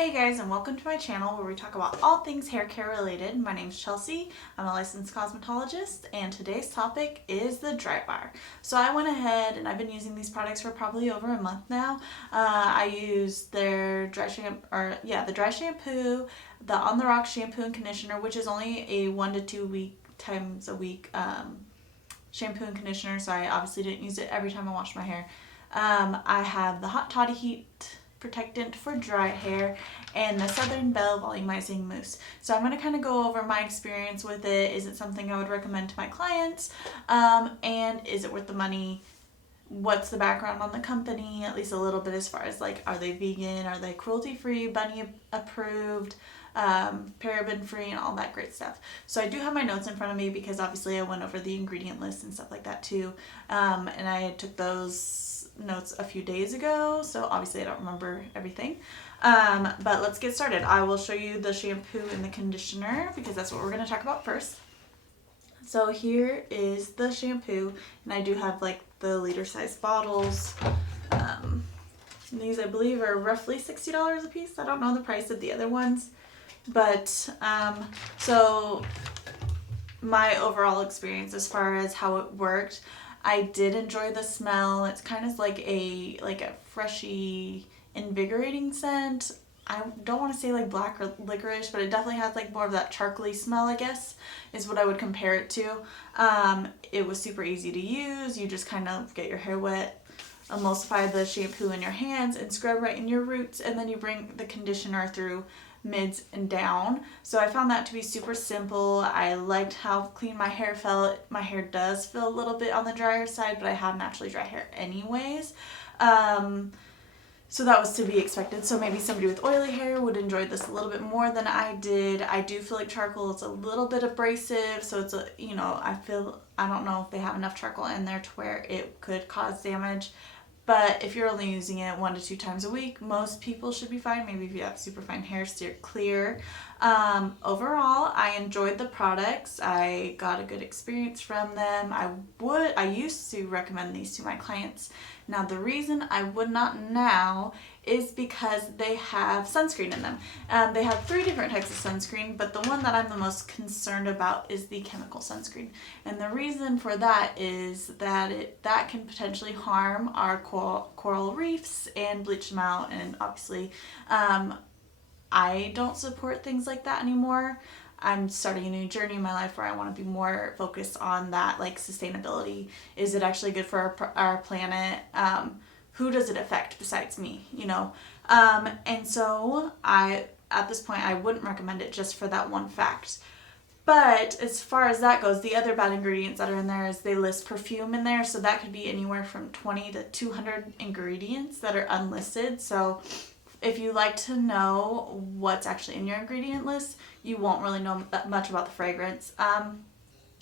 Hey guys, and welcome to my channel where we talk about all things hair care related. My name's Chelsea. I'm a licensed cosmetologist, and today's topic is the dry bar. So I went ahead and I've been using these products for probably over a month now. I use their dry shampoo, the dry shampoo, the On the Rock shampoo and conditioner, which is only a 1 to 2 times a week shampoo and conditioner. So I obviously didn't use it every time I washed my hair. I have the Hot Toddy Heat Protectant for dry hair and the Southern Belle Volumizing Mousse. So I'm going to kind of go over my experience with it. Is it something I would recommend to my clients? And is it worth the money? What's the background on the company? At least a little bit as far as like, are they vegan? Are they cruelty free, bunny approved, paraben free, and all that great stuff. So I do have my notes in front of me because obviously I went over the ingredient list and stuff like that too. And I took those notes a few days ago, so obviously I don't remember everything. But let's get started. I will show you the shampoo and the conditioner because that's what we're going to talk about first. So here is the shampoo, and I do have like the liter size bottles. These I believe are roughly $60 a piece. I don't know the price of the other ones, but so my overall experience as far as how it worked, I did enjoy the smell. It's kind of like a freshy, invigorating scent. I don't want to say like black or licorice, but it definitely has like more of that charcoaly smell, I guess, is what I would compare it to. It was super easy to use. You just kind of get your hair wet, emulsify the shampoo in your hands, and scrub right in your roots, and then you bring the conditioner through mids and down. So I found that to be super simple. I liked how clean my hair felt. My hair does feel a little bit on the drier side, but I have naturally dry hair anyways. So that was to be expected. So maybe somebody with oily hair would enjoy this a little bit more than I did. I do feel like charcoal is a little bit abrasive, so it's I don't know if they have enough charcoal in there to where it could cause damage. But if you're only using it 1 to 2 times a week, most people should be fine. Maybe if you have super fine hair, steer clear. Overall, I enjoyed the products. I got a good experience from them. I used to recommend these to my clients. Now, the reason I would not now is because they have sunscreen in them. They have 3 different types of sunscreen, but the one that I'm the most concerned about is the chemical sunscreen. And the reason for that is that that can potentially harm our coral reefs and bleach them out. And obviously, I don't support things like that anymore. I'm starting a new journey in my life where I want to be more focused on that, like sustainability. Is it actually good for our planet? Who does it affect besides me, and so at this point, I wouldn't recommend it just for that one fact. But as far as that goes, the other bad ingredients that are in there is they list perfume in there, so that could be anywhere from 20 to 200 ingredients that are unlisted. So if you like to know what's actually in your ingredient list, you won't really know that much about the fragrance.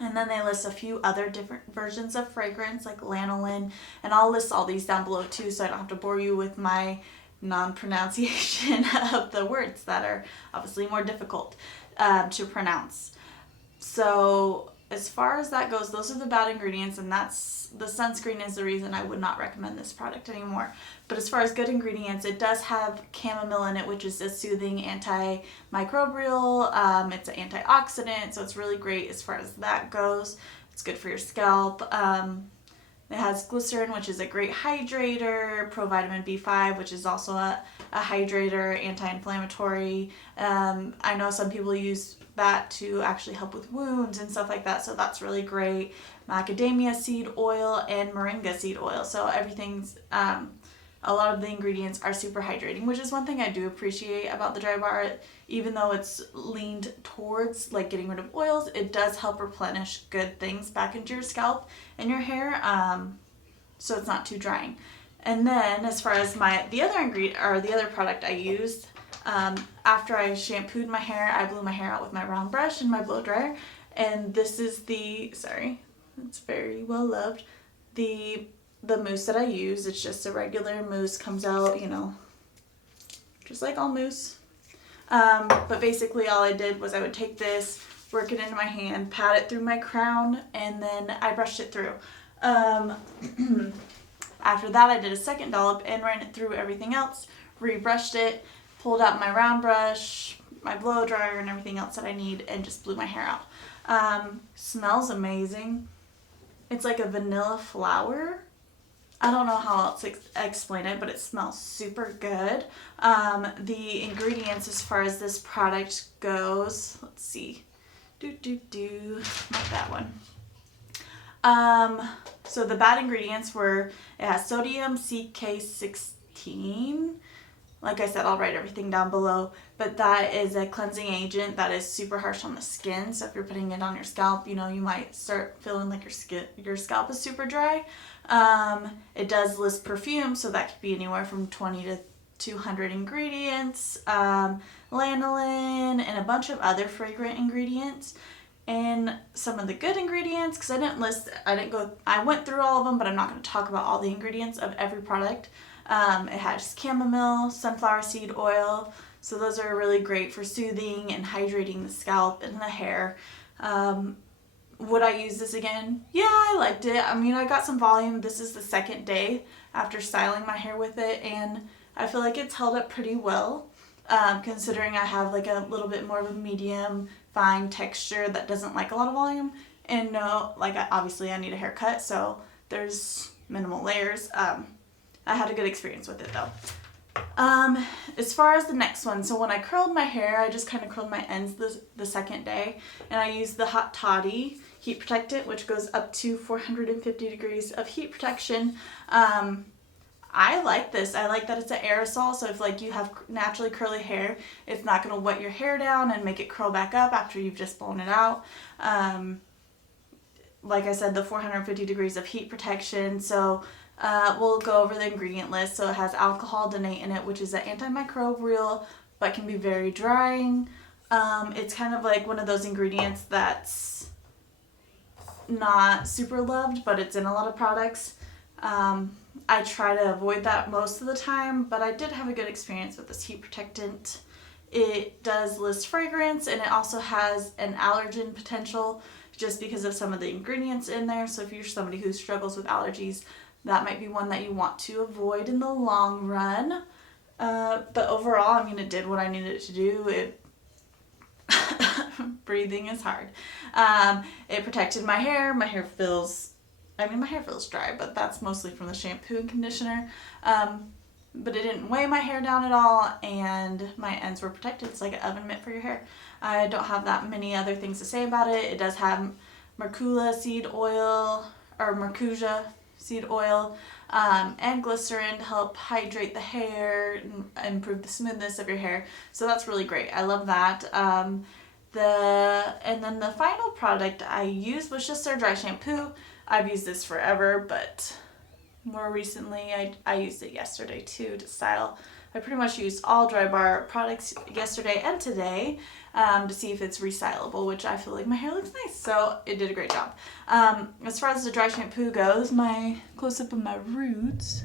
And then they list a few other different versions of fragrance, like lanolin, and I'll list all these down below too, so I don't have to bore you with my non-pronunciation of the words that are obviously more difficult to pronounce. So as far as that goes, those are the bad ingredients, and the sunscreen is the reason I would not recommend this product anymore. But as far as good ingredients, it does have chamomile in it, which is a soothing antimicrobial. It's an antioxidant, so it's really great as far as that goes. It's good for your scalp. It has glycerin, which is a great hydrator, provitamin B5, which is also a hydrator, anti-inflammatory. I know some people use that to actually help with wounds and stuff like that, so that's really great. Macadamia seed oil and moringa seed oil, so everything's a lot of the ingredients are super hydrating, which is one thing I do appreciate about the dry bar. Even though it's leaned towards like getting rid of oils, it does help replenish good things back into your scalp and your hair, so it's not too drying. And then as far as the other product I used, after I shampooed my hair, I blew my hair out with my round brush and my blow dryer, and this is it's very well loved, the mousse that I use. It's just a regular mousse, comes out, just like all mousse. But basically all I did was I would take this, work it into my hand, pat it through my crown, and then I brushed it through. After that, I did a second dollop and ran it through everything else, rebrushed it, pulled out my round brush, my blow dryer, and everything else that I need, and just blew my hair out. Smells amazing. It's like a vanilla flower. I don't know how else to explain it, but it smells super good. The ingredients as far as this product goes, let's see. Not that one. So the bad ingredients were, it has sodium C14-16. Like I said, I'll write everything down below, but that is a cleansing agent that is super harsh on the skin. So if you're putting it on your scalp, you know, you might start feeling like your scalp is super dry. It does list perfume, so that could be anywhere from 20 to 200 ingredients, lanolin, and a bunch of other fragrant ingredients. And some of the good ingredients, because I went through all of them, but I'm not going to talk about all the ingredients of every product. It has chamomile, sunflower seed oil, so those are really great for soothing and hydrating the scalp and the hair. Would I use this again? Yeah, I liked it. I mean, I got some volume. This is the second day after styling my hair with it, and I feel like it's held up pretty well, considering I have like a little bit more of a medium fine texture that doesn't like a lot of volume. And obviously I need a haircut, so there's minimal layers. I had a good experience with it though. As far as the next one, so when I curled my hair, I just kind of curled my ends the second day, and I used the Hot Toddy Heat Protectant, which goes up to 450 degrees of heat protection. I like this. I like that it's an aerosol, so if like you have naturally curly hair, it's not going to wet your hair down and make it curl back up after you've just blown it out. Like I said, the 450 degrees of heat protection. So we'll go over the ingredient list. So it has alcohol denate in it, which is an antimicrobial but can be very drying. It's kind of like one of those ingredients that's not super loved, but it's in a lot of products. I try to avoid that most of the time, but I did have a good experience with this heat protectant. It does list fragrance, and it also has an allergen potential just because of some of the ingredients in there. So if you're somebody who struggles with allergies, that might be one that you want to avoid in the long run. But overall, I mean, it did what I needed it to do. Breathing is hard. It protected my hair. My hair feels dry, but that's mostly from the shampoo and conditioner. But it didn't weigh my hair down at all, and my ends were protected. It's like an oven mitt for your hair. I don't have that many other things to say about it. It does have marcula seed oil, or marcusia seed oil, and glycerin to help hydrate the hair and improve the smoothness of your hair. So that's really great. I love that. And then the final product I used was just their dry shampoo. I've used this forever, but more recently I used it yesterday too to style. I pretty much used all Dry Bar products yesterday and today to see if it's restylable, which I feel like my hair looks nice, so it did a great job. As far as the dry shampoo goes, my close-up of my roots,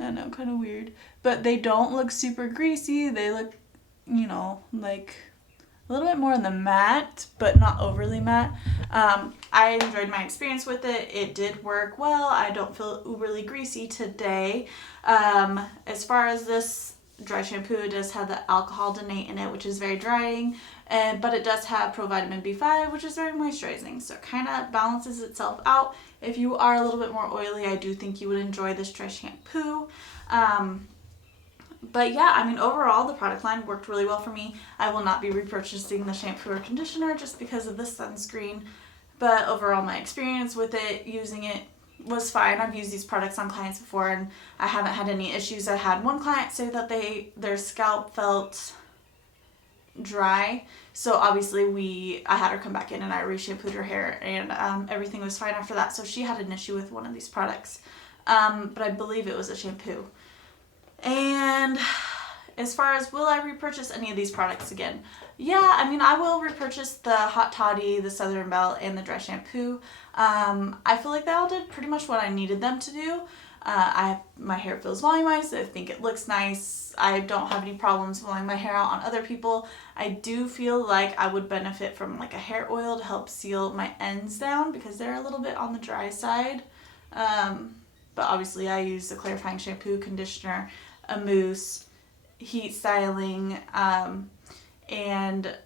I know, kind of weird, but they don't look super greasy. They look, you know, like a little bit more in the matte, but not overly matte. I enjoyed my experience with it. It did work well. I don't feel uberly greasy today. As far as this dry shampoo, it does have the alcohol denate in it, which is very drying, but it does have provitamin B5, which is very moisturizing, so it kind of balances itself out. If you are a little bit more oily, I do think you would enjoy this dry shampoo. But yeah, I mean, overall, the product line worked really well for me. I will not be repurchasing the shampoo or conditioner just because of the sunscreen. But overall, my experience with it, using it, was fine. I've used these products on clients before, and I haven't had any issues. I had one client say that their scalp felt dry. So obviously I had her come back in and I re-shampooed her hair, and everything was fine after that. So she had an issue with one of these products. But I believe it was a shampoo. And as far as will I repurchase any of these products again? Yeah, I mean, I will repurchase the Hot Toddy, the Southern Belle, and the dry shampoo. I feel like they all did pretty much what I needed them to do. My hair feels volumized. I think it looks nice. I don't have any problems blowing my hair out on other people. I do feel like I would benefit from like a hair oil to help seal my ends down because they're a little bit on the dry side. But obviously I use the clarifying shampoo, conditioner, a mousse, heat styling, and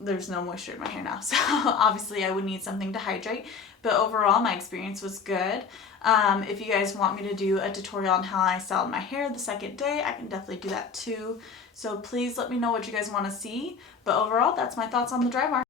there's no moisture in my hair now, so obviously I would need something to hydrate, but overall my experience was good. If you guys want me to do a tutorial on how I styled my hair the second day, I can definitely do that too. So please let me know what you guys want to see. But overall, that's my thoughts on the dry bar.